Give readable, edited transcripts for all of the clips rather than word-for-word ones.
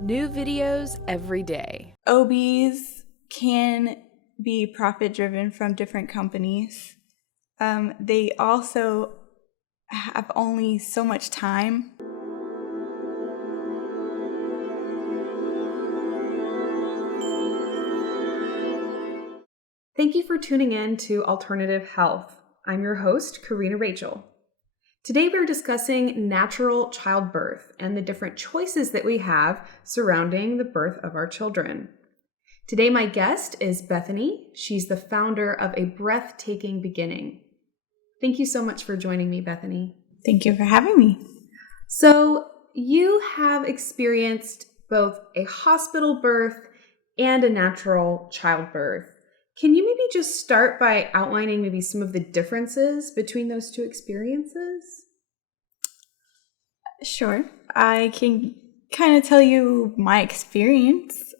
New videos every day. OBs can be profit-driven from different companies. They also have only so much time. Thank you for tuning in to Alternative Health. I'm your host, Corrina Rachel. Today we're discussing natural childbirth and the different choices that we have surrounding the birth of our children. Today my guest is Bethany. She's the founder of A Breathtaking Beginning. Thank you so much for joining me, Bethany. Thank you for having me. So you have experienced both a hospital birth and a natural childbirth. Can you maybe just start by outlining maybe some of the differences between those two experiences? Sure. I can kind of tell you my experience.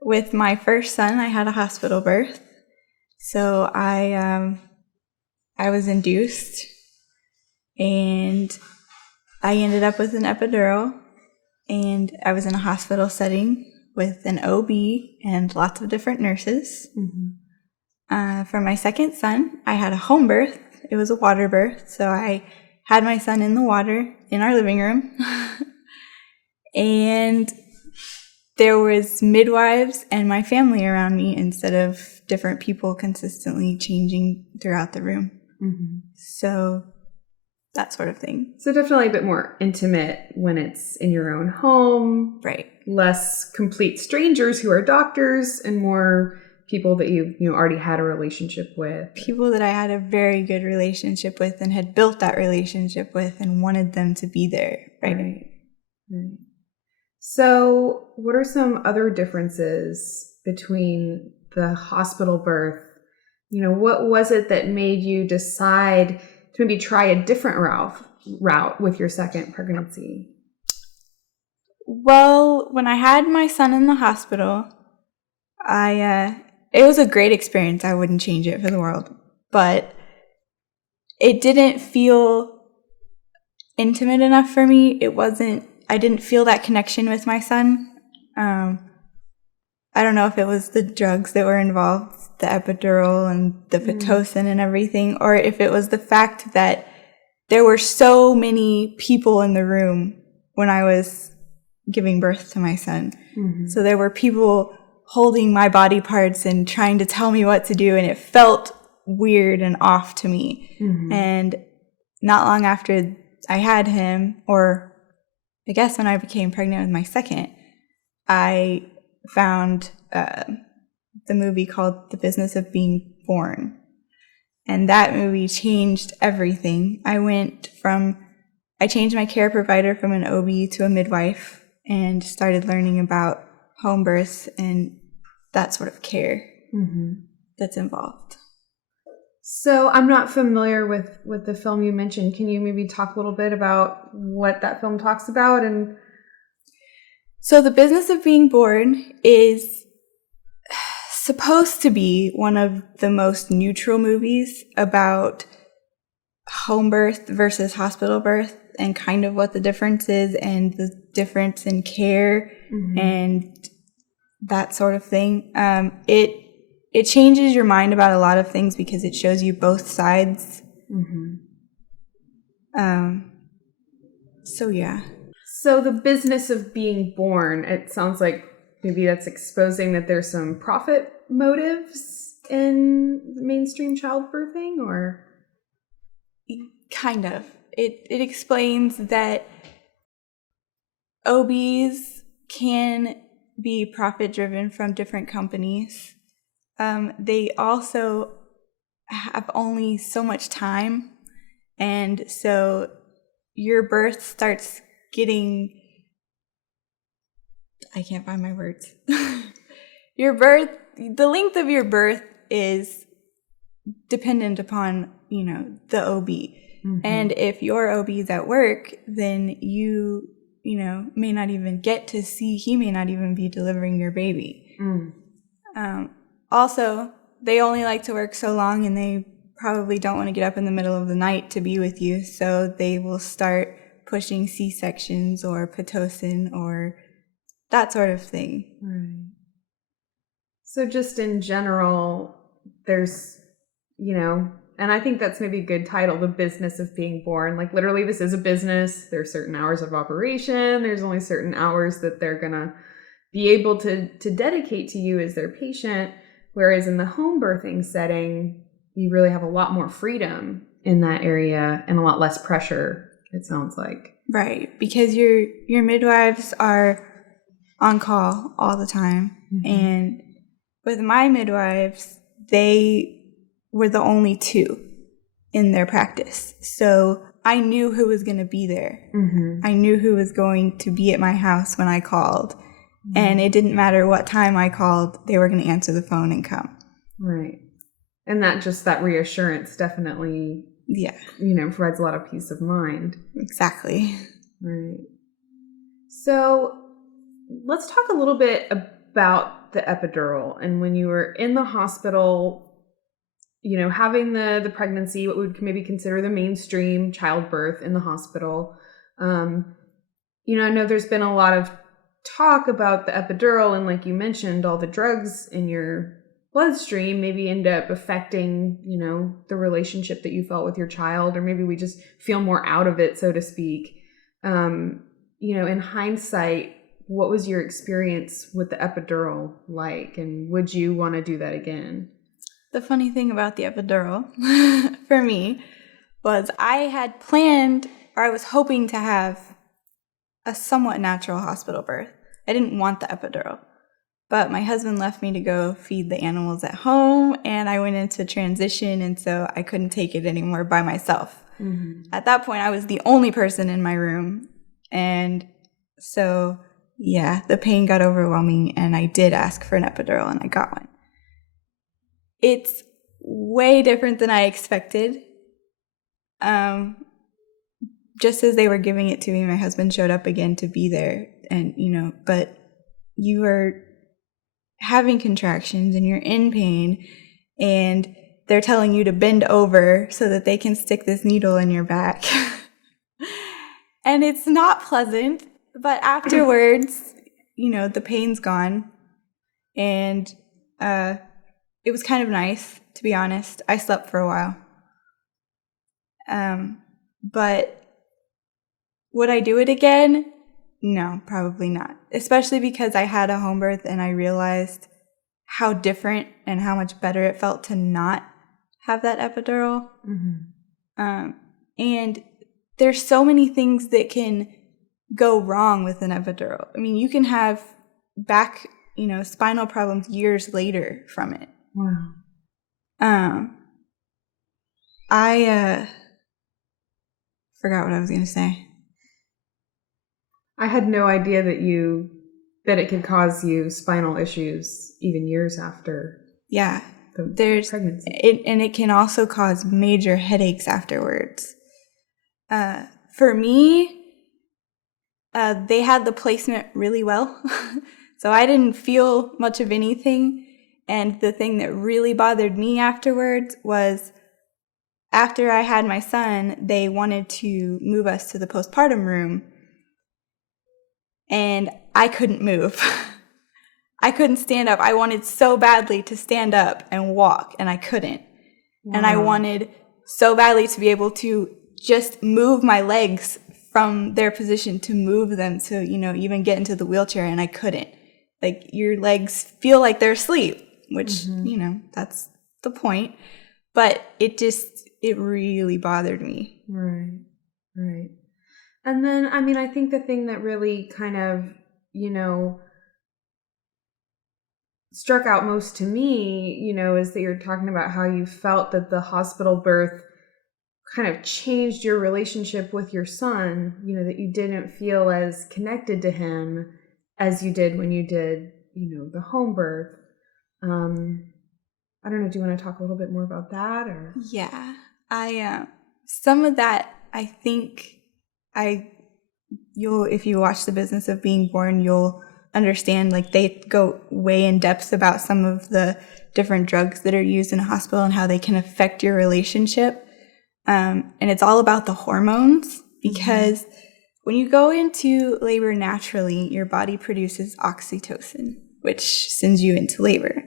With my first son, I had a hospital birth. So I was induced, and I ended up with an epidural, and I was in a hospital setting with an OB and lots of different nurses. For my second son, I had a home birth. It was a water birth, so I had my son in the water in our living room. And there was midwives and my family around me instead of different people consistently changing throughout the room. So that sort of thing. So definitely a bit more intimate when it's in your own home. Right. Less complete strangers who are doctors and more people that you already had a relationship with. People that I had a very good relationship with and had built that relationship with and wanted them to be there. Right. So what are some other differences between the hospital birth? What was it that made you decide to maybe try a different route with your second pregnancy? Well, when I had my son in the hospital, it was a great experience. I wouldn't change it for the world. But it didn't feel intimate enough for me. I didn't feel that connection with my son. I don't know if it was the drugs that were involved, the epidural and the Pitocin and everything, or if it was the fact that there were so many people in the room when I was giving birth to my son. So there were people holding my body parts and trying to tell me what to do, and it felt weird and off to me. And not long after I had him, or I guess when I became pregnant with my second, I found the movie called The Business of Being Born. And that movie changed everything. I changed my care provider from an OB to a midwife and started learning about home births and that sort of care that's involved. So I'm not familiar with the film you mentioned. Can you maybe talk a little bit about what that film talks about? And so The Business of Being Born is supposed to be one of the most neutral movies about home birth versus hospital birth and kind of what the difference is and the difference in care and that sort of thing. It changes your mind about a lot of things because it shows you both sides. So yeah. So The Business of Being Born, it sounds like maybe that's exposing that there's some profit motives in mainstream childbirthing, or? Kind of. It explains that OBs can be profit-driven from different companies. They also have only so much time, and so your birth starts getting... I can't find my words. The length of your birth is dependent upon, the OB. And if your OB is at work, then you may not even get to see, he may not even be delivering your baby. Also, they only like to work so long, and they probably don't want to get up in the middle of the night to be with you, so they will start pushing C-sections or Pitocin or that sort of thing. Right. So just in general, there's, and I think that's maybe a good title, the business of being born. Like literally this is a business. There's certain hours of operation. There's only certain hours that they're going to be able to dedicate to you as their patient. Whereas in the home birthing setting, you really have a lot more freedom in that area and a lot less pressure, it sounds like. Right. Because your midwives are on call all the time. Mm-hmm. And with my midwives, they were the only two in their practice. So I knew who was going to be there. Mm-hmm. I knew who was going to be at my house when I called. Mm-hmm. And it didn't matter what time I called, they were going to answer the phone and come. Right. And that reassurance definitely, provides a lot of peace of mind. Exactly. Right. So let's talk a little bit about the epidural. And when you were in the hospital, having the pregnancy, what we would maybe consider the mainstream childbirth in the hospital. I know there's been a lot of talk about the epidural, and like you mentioned, all the drugs in your bloodstream maybe end up affecting, the relationship that you felt with your child, or maybe we just feel more out of it, so to speak. In hindsight, what was your experience with the epidural like, and would you want to do that again? The funny thing about the epidural for me was I had planned, or I was hoping to have a somewhat natural hospital birth. I didn't want the epidural, but my husband left me to go feed the animals at home, and I went into transition, and so I couldn't take it anymore by myself. Mm-hmm. At that point, I was the only person in my room, and so, the pain got overwhelming, and I did ask for an epidural, and I got one. It's way different than I expected. Just as they were giving it to me, my husband showed up again to be there. And, but you are having contractions and you're in pain, and they're telling you to bend over so that they can stick this needle in your back. And it's not pleasant, but afterwards, the pain's gone. And, it was kind of nice, to be honest. I slept for a while. But would I do it again? No, probably not. Especially because I had a home birth and I realized how different and how much better it felt to not have that epidural. Mm-hmm. And there's so many things that can go wrong with an epidural. I mean, you can have back, spinal problems years later from it. Wow. I forgot what I was going to say. I had no idea that it could cause you spinal issues even years after. Yeah. There's pregnancy. And it can also cause major headaches afterwards. For me, they had the placement really well. So I didn't feel much of anything. And the thing that really bothered me afterwards was after I had my son, they wanted to move us to the postpartum room. And I couldn't move. I couldn't stand up. I wanted so badly to stand up and walk, and I couldn't. Wow. And I wanted so badly to be able to just move my legs from their position to move them to, even get into the wheelchair, and I couldn't. Like, your legs feel like they're asleep, which, mm-hmm. That's the point. But it really bothered me. Right. And then, I think the thing that really kind of, struck out most to me, is that you're talking about how you felt that the hospital birth kind of changed your relationship with your son, that you didn't feel as connected to him as you did when you did, the home birth. I don't know, do you want to talk a little bit more about that? Or? Yeah, some of that, I think if you watch The Business of Being Born, you'll understand, like, they go way in depth about some of the different drugs that are used in a hospital and how they can affect your relationship. And it's all about the hormones, because when you go into labor naturally, your body produces oxytocin, which sends you into labor.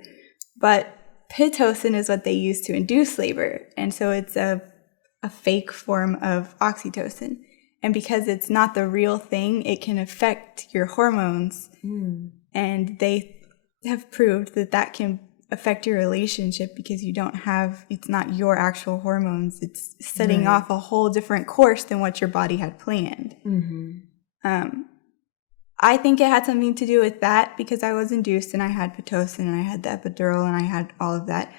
But Pitocin is what they use to induce labor, and so it's a fake form of oxytocin. And because it's not the real thing, it can affect your hormones. And they have proved that can affect your relationship because it's not your actual hormones. It's setting off a whole different course than what your body had planned. I think it had something to do with that because I was induced and I had Pitocin and I had the epidural and I had all of that.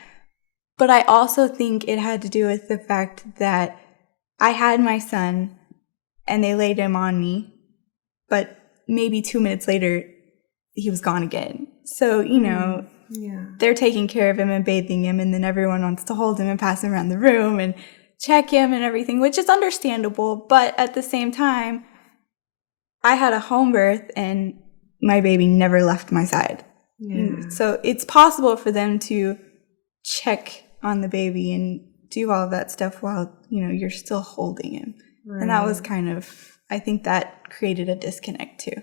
But I also think it had to do with the fact that I had my son and they laid him on me, but maybe 2 minutes later, he was gone again. So, they're taking care of him and bathing him, and then everyone wants to hold him and pass him around the room and check him and everything, which is understandable. But at the same time, I had a home birth and my baby never left my side. So it's possible for them to check on the baby and do all of that stuff while, you're still holding him. And that was I think that created a disconnect too.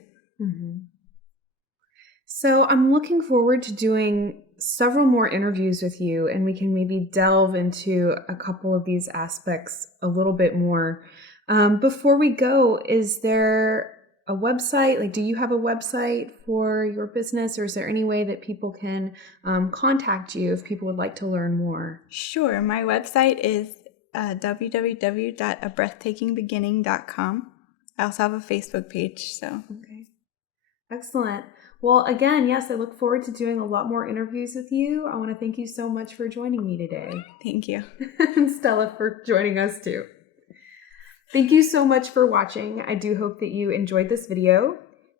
So I'm looking forward to doing several more interviews with you, and we can maybe delve into a couple of these aspects a little bit more. Before we go, is there a website? Like, do you have a website for your business, or is there any way that people can contact you if people would like to learn more? Sure. My website is www.abreathtakingbeginning.com. I also have a Facebook page. Okay. Excellent. Well, again, yes, I look forward to doing a lot more interviews with you. I want to thank you so much for joining me today. Thank you. And Stella for joining us too. Thank you so much for watching. I do hope that you enjoyed this video.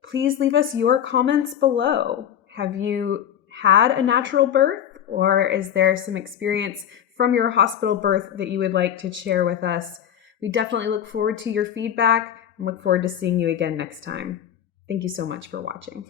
Please leave us your comments below. Have you had a natural birth, or is there some experience from your hospital birth that you would like to share with us? We definitely look forward to your feedback and look forward to seeing you again next time. Thank you so much for watching.